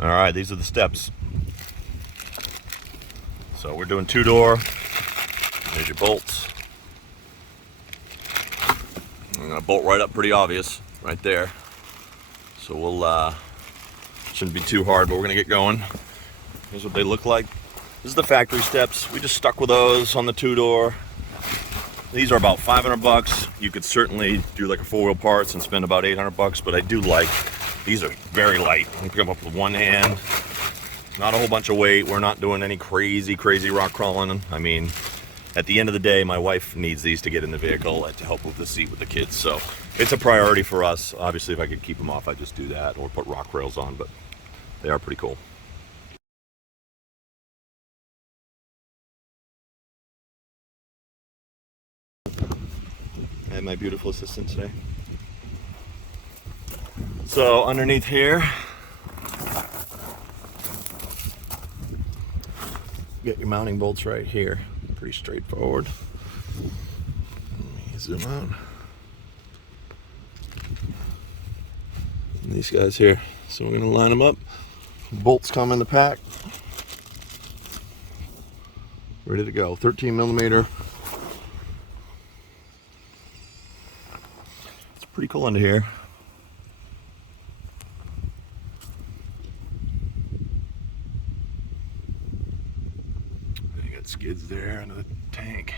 All right, these are the steps. So we're doing 2-door. There's your bolts. I'm gonna bolt right up, pretty obvious, right there. So we'll, shouldn't be too hard, but we're gonna get going. Here's what they look like. This is the factory steps. We just stuck with those on the 2-door. These are about 500 bucks. You could certainly do like a 4-wheel parts and spend about 800 bucks, but I do like, these are very light. You can pick them up with one hand. Not a whole bunch of weight. We're not doing any crazy rock crawling. I mean, at the end of the day, my wife needs these to get in the vehicle to help with the seat with the kids. So it's a priority for us. Obviously, if I could keep them off, I'd just do that or put rock rails on, but they are pretty cool. I have my beautiful assistant today. So underneath here, get your mounting bolts right here. Pretty straightforward. Let me zoom out. And these guys here. So we're gonna line them up. Bolts come in the pack. Ready to go. 13 millimeter. It's pretty cool under here. You got skids there under the tank.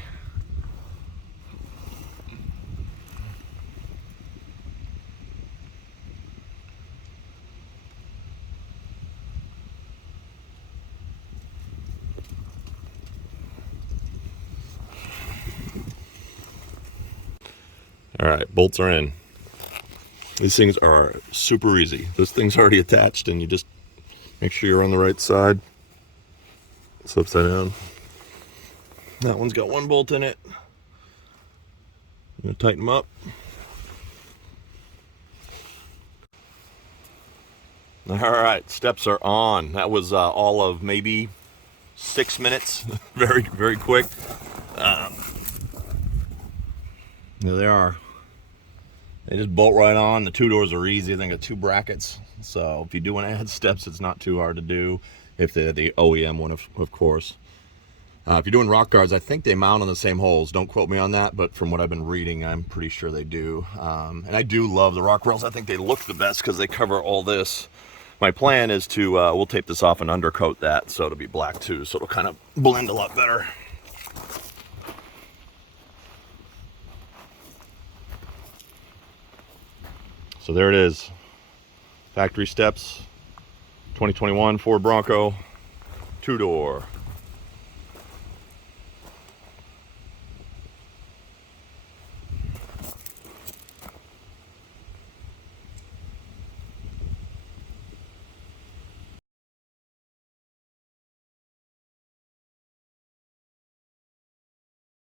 All right, bolts are in. These things are super easy. This thing's already attached and you just make sure you're on the right side. It's upside down. That one's got one bolt in it. I'm gonna tighten them up. All right, steps are on. That was all of maybe 6 minutes. Very quick. There they are. They just bolt right on. The 2 doors are easy. I think I got 2 brackets. So if you do want to add steps, it's not too hard to do. If they're the OEM one, of course. If you're doing rock guards, I think they mount on the same holes. Don't quote me on that, but from what I've been reading, I'm pretty sure they do. And I do love the rock rails. I think they look the best because they cover all this. My plan is to, we'll tape this off and undercoat that so it'll be black too. So it'll kind of blend a lot better. So there it is, factory steps, 2021 Ford Bronco, 2-door.